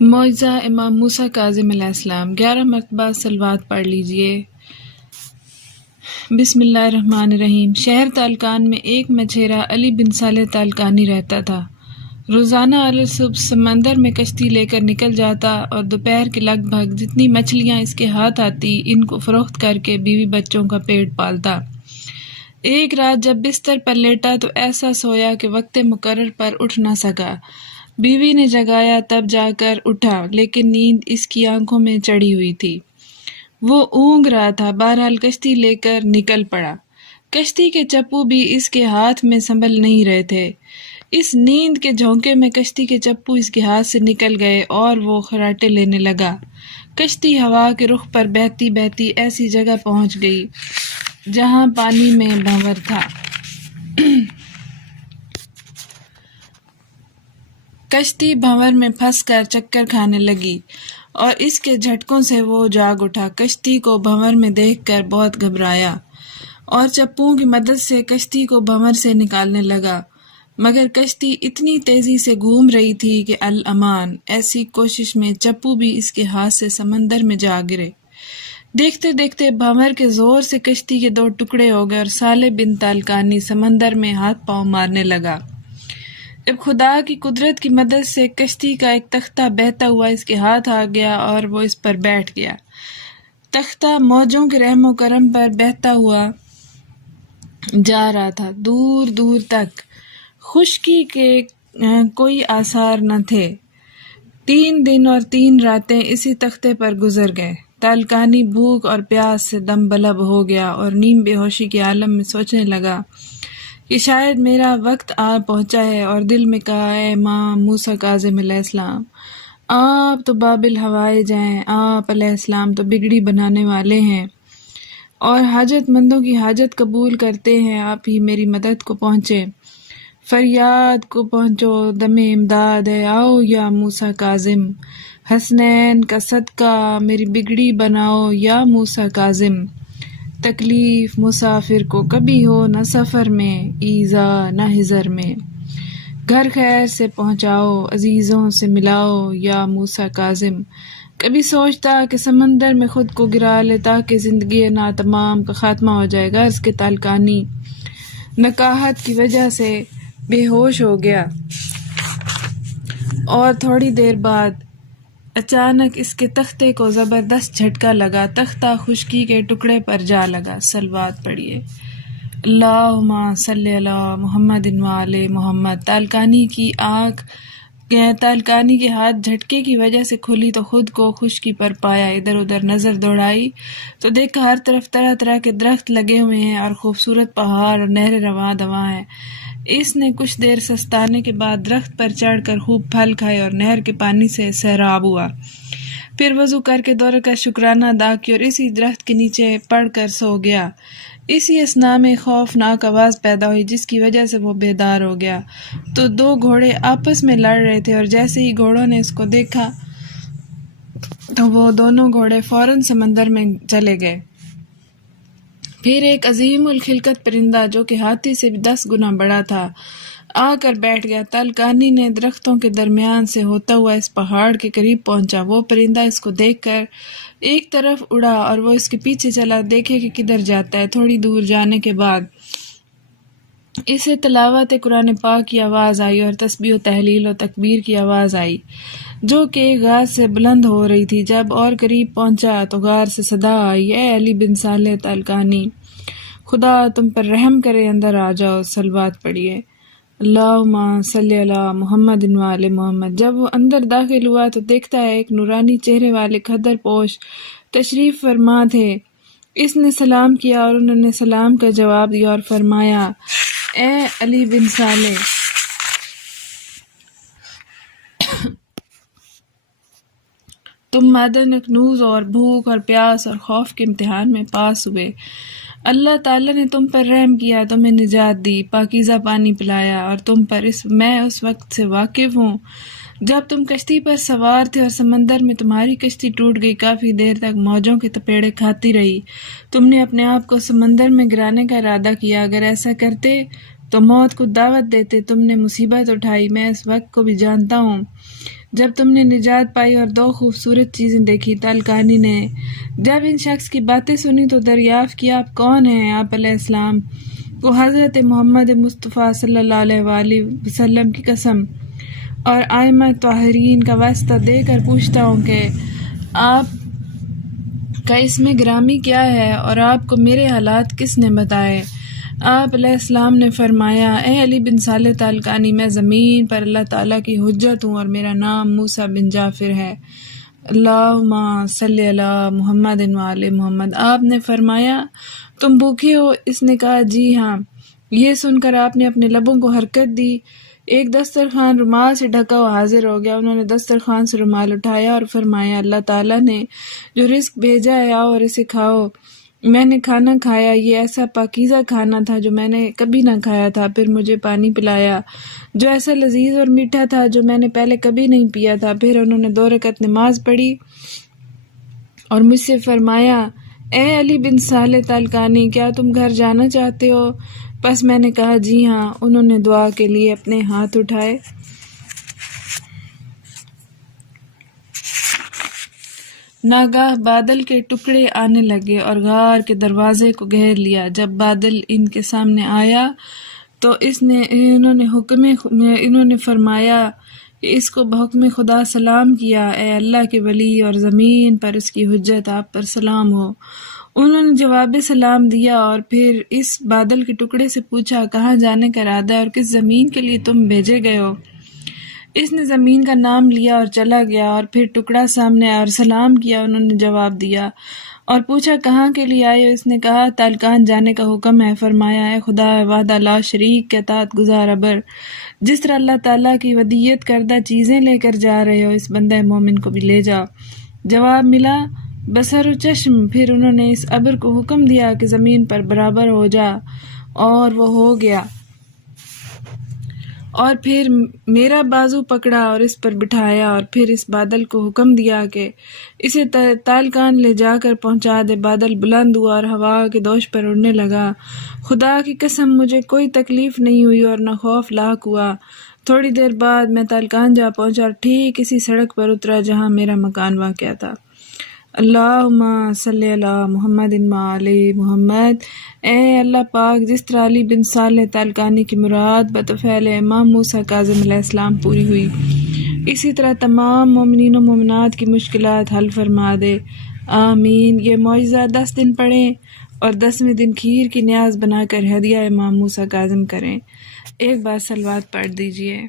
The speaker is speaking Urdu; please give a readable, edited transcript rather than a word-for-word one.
معجزہ امام موسیٰ کاظم علیہ السلام 11 مرتبہ صلوات پڑھ لیجئے۔ بسم اللہ الرحمن الرحیم۔ شہر تالقان میں ایک مچھیرا علی بن صالح تالقانی رہتا تھا۔ روزانہ علی صبح سمندر میں کشتی لے کر نکل جاتا اور دوپہر کے لگ بھگ جتنی مچھلیاں اس کے ہاتھ آتی ان کو فروخت کر کے بیوی بچوں کا پیٹ پالتا۔ ایک رات جب بستر پر لیٹا تو ایسا سویا کہ وقت مقرر پر اٹھ نہ سکا۔ بیوی نے جگایا تب جا کر اٹھا، لیکن نیند اس کی آنکھوں میں چڑھی ہوئی تھی۔ وہ اونگ رہا تھا، بہرحال کشتی لے کر نکل پڑا۔ کشتی کے چپو بھی اس کے ہاتھ میں سنبھل نہیں رہے تھے۔ اس نیند کے جھونکے میں کشتی کے چپو اس کے ہاتھ سے نکل گئے اور وہ خراٹے لینے لگا۔ کشتی ہوا کے رخ پر بہتی بہتی ایسی جگہ پہنچ گئی جہاں پانی میں بھنور تھا۔ کشتی بھنور میں پھنس کر چکر کھانے لگی اور اس کے جھٹکوں سے وہ جاگ اٹھا۔ کشتی کو بھنور میں دیکھ کر بہت گھبرایا اور چپوں کی مدد سے کشتی کو بھنور سے نکالنے لگا، مگر کشتی اتنی تیزی سے گھوم رہی تھی کہ الامان! ایسی کوشش میں چپو بھی اس کے ہاتھ سے سمندر میں جا گرے۔ دیکھتے دیکھتے بھنور کے زور سے کشتی کے 2 ٹکڑے ہو گئے اور صالح بن تالقانی سمندر میں ہاتھ پاؤں مارنے لگا۔ اب خدا کی قدرت کی مدد سے کشتی کا ایک تختہ بہتا ہوا اس کے ہاتھ آ گیا اور وہ اس پر بیٹھ گیا۔ تختہ موجوں کے رحم و کرم پر بہتا ہوا جا رہا تھا، دور دور تک۔ خشکی کے کوئی آثار نہ تھے۔ 3 دن اور 3 راتیں اسی تختے پر گزر گئے۔ تالقانی بھوک اور پیاس سے دم بلب ہو گیا اور نیم بے ہوشی کے عالم میں سوچنے لگا کہ شاید میرا وقت آ پہنچا ہے، اور دل میں کہا، اے امام موسیٰ کاظم علیہ السلام، آپ تو بابل ہوائج ہیں، آپ علیہ السلام تو بگڑی بنانے والے ہیں اور حاجت مندوں کی حاجت قبول کرتے ہیں، آپ ہی میری مدد کو پہنچے، فریاد کو پہنچو، دم امداد ہے، آؤ یا موسیٰ کاظم، حسنین کا صدقہ میری بگڑی بناؤ یا موسیٰ کاظم۔ تکلیف مسافر کو کبھی ہو نہ سفر میں، ایذا نہ حضر میں، گھر خیر سے پہنچاؤ، عزیزوں سے ملاؤ یا موسیٰ کاظم۔ کبھی سوچتا کہ سمندر میں خود کو گرا لے تاکہ زندگی ناتمام کا خاتمہ ہو جائے گا۔ اس کے تالقانی نکاہت کی وجہ سے بے ہوش ہو گیا اور تھوڑی دیر بعد اچانک اس کے تختے کو زبردست جھٹکا لگا، تختہ خشکی کے ٹکڑے پر جا لگا۔ صلوات پڑھیے۔ اللہم صلی علی محمد وآل محمد۔ تالقانی کے ہاتھ جھٹکے کی وجہ سے کھلی تو خود کو خشکی پر پایا۔ ادھر ادھر نظر دوڑائی تو دیکھا ہر طرف طرح طرح کے درخت لگے ہوئے ہیں اور خوبصورت پہاڑ اور نہریں رواں دواں ہیں۔ اس نے کچھ دیر سستانے کے بعد درخت پر چڑھ کر خوب پھل کھائے اور نہر کے پانی سے سیراب ہوا۔ پھر وضو کر کے 2 رکعت شکرانہ ادا کی اور اسی درخت کے نیچے پڑھ کر سو گیا۔ اسی اثناء میں خوفناک آواز پیدا ہوئی جس کی وجہ سے وہ بیدار ہو گیا تو 2 گھوڑے آپس میں لڑ رہے تھے، اور جیسے ہی گھوڑوں نے اس کو دیکھا تو وہ دونوں گھوڑے فوراً سمندر میں چلے گئے۔ پھر ایک عظیم الخلقت پرندہ جو کہ ہاتھی سے بھی 10 گنا بڑا تھا آ کر بیٹھ گیا۔ تالقانی نے درختوں کے درمیان سے ہوتا ہوا اس پہاڑ کے قریب پہنچا۔ وہ پرندہ اس کو دیکھ کر ایک طرف اڑا اور وہ اس کے پیچھے چلا، دیکھے کہ کدھر جاتا ہے۔ تھوڑی دور جانے کے بعد اسے تلاوت قرآن پاک کی آواز آئی اور تسبیح و تحلیل و تکبیر کی آواز آئی جو کہ ایک غار سے بلند ہو رہی تھی۔ جب اور قریب پہنچا تو غار سے صدا آئی، اے علی بن صالح تالقانی، خدا تم پر رحم کرے، اندر آ جاؤ۔ صلوات پڑھیے۔ اللہم صلی علی محمد وآل محمد۔ جب وہ اندر داخل ہوا تو دیکھتا ہے ایک نورانی چہرے والے کھدر پوش تشریف فرما تھے۔ اس نے سلام کیا اور انہوں نے سلام کا جواب دیا اور فرمایا، اے علی بن صالح، تم معدن کنوز اور بھوک اور پیاس اور خوف کے امتحان میں پاس ہوئے۔ اللہ تعالیٰ نے تم پر رحم کیا، تمہیں نجات دی، پاکیزہ پانی پلایا، اور تم پر میں اس وقت سے واقف ہوں جب تم کشتی پر سوار تھے اور سمندر میں تمہاری کشتی ٹوٹ گئی، کافی دیر تک موجوں کے تپیڑے کھاتی رہی۔ تم نے اپنے آپ کو سمندر میں گرانے کا ارادہ کیا، اگر ایسا کرتے تو موت کو دعوت دیتے، تم نے مصیبت اٹھائی، میں اس وقت کو بھی جانتا ہوں جب تم نے نجات پائی اور 2 خوبصورت چیزیں دیکھی۔ تالکانی نے جب ان شخص کی باتیں سنی تو دریافت کیا آپ کون ہیں؟ آپ علیہ السلام کو حضرت محمد مصطفیٰ صلی اللہ علیہ وآلہ وسلم کی قسم اور ائمہ طاہرین کا واسطہ دے کر پوچھتا ہوں کہ آپ کا اسم گرامی کیا ہے اور آپ کو میرے حالات کس نے بتائے؟ آپ علیہ السلام نے فرمایا، اے علی بن صالح تالکانی، میں زمین پر اللہ تعالیٰ کی حجت ہوں اور میرا نام موسیٰ بن جعفر ہے۔ اللہم صلی علی محمد وآل محمد۔ آپ نے فرمایا، تم بھوکے ہو؟ اس نے کہا، جی ہاں۔ یہ سن کر آپ نے اپنے لبوں کو حرکت دی، ایک دسترخوان رومال سے ڈھکا ہوا حاضر ہو گیا۔ انہوں نے دسترخوان سے رومال اٹھایا اور فرمایا، اللہ تعالیٰ نے جو رزق بھیجا ہے آؤ اور اسے کھاؤ۔ میں نے کھانا کھایا، یہ ایسا پاکیزہ کھانا تھا جو میں نے کبھی نہ کھایا تھا۔ پھر مجھے پانی پلایا جو ایسا لذیذ اور میٹھا تھا جو میں نے پہلے کبھی نہیں پیا تھا۔ پھر انہوں نے 2 رکعت نماز پڑھی اور مجھ سے فرمایا، اے علی بن صالح تالکانی، کیا تم گھر جانا چاہتے ہو؟ پس میں نے کہا، جی ہاں۔ انہوں نے دعا کے لیے اپنے ہاتھ اٹھائے۔ ناگاہ بادل کے ٹکڑے آنے لگے اور غار کے دروازے کو گھیر لیا۔ جب بادل ان کے سامنے آیا تو انہوں نے فرمایا کہ اس کو بحکم خدا سلام کیا، اے اللہ کے ولی اور زمین پر اس کی حجت، آپ پر سلام ہو۔ انہوں نے جواب سلام دیا اور پھر اس بادل کے ٹکڑے سے پوچھا، کہاں جانے کا ارادہ ہے اور کس زمین کے لیے تم بھیجے گئے ہو؟ اس نے زمین کا نام لیا اور چلا گیا، اور پھر ٹکڑا سامنے آیا اور سلام کیا۔ انہوں نے جواب دیا اور پوچھا، کہاں کے لیے آئے ہو؟ اس نے کہا، تالکان جانے کا حکم ہے۔ فرمایا، اے خدا وحدہ لا شریک کے اطاعت گزار ابر، جس طرح اللہ تعالیٰ کی ودیت کردہ چیزیں لے کر جا رہے ہو، اس بندہ مومن کو بھی لے جاؤ۔ جواب ملا، بصر و چشم۔ پھر انہوں نے اس ابر کو حکم دیا کہ زمین پر برابر ہو جا، اور وہ ہو گیا۔ اور پھر میرا بازو پکڑا اور اس پر بٹھایا، اور پھر اس بادل کو حکم دیا کہ اسے تالکان لے جا کر پہنچا دے۔ بادل بلند ہوا اور ہوا کے دوش پر اڑنے لگا۔ خدا کی قسم، مجھے کوئی تکلیف نہیں ہوئی اور نہ خوف لاحق ہوا۔ تھوڑی دیر بعد میں تالکان جا پہنچا اور ٹھیک اسی سڑک پر اترا جہاں میرا مکان واقع تھا۔ اللہم صلی علی محمد وآل محمد۔ اے اللہ پاک، جس طرح علی بن صالح تالکانی کی مراد بطفیل امام موسیٰ کاظم علیہ السلام پوری ہوئی، اسی طرح تمام مومنین و مومنات کی مشکلات حل فرما دے، آمین۔ یہ معجزہ 10 دن پڑھیں اور 10ویں دن کھیر کی نیاز بنا کر ہدیہ امام موسیٰ کاظم کریں۔ ایک بار صلوات پڑھ دیجئے۔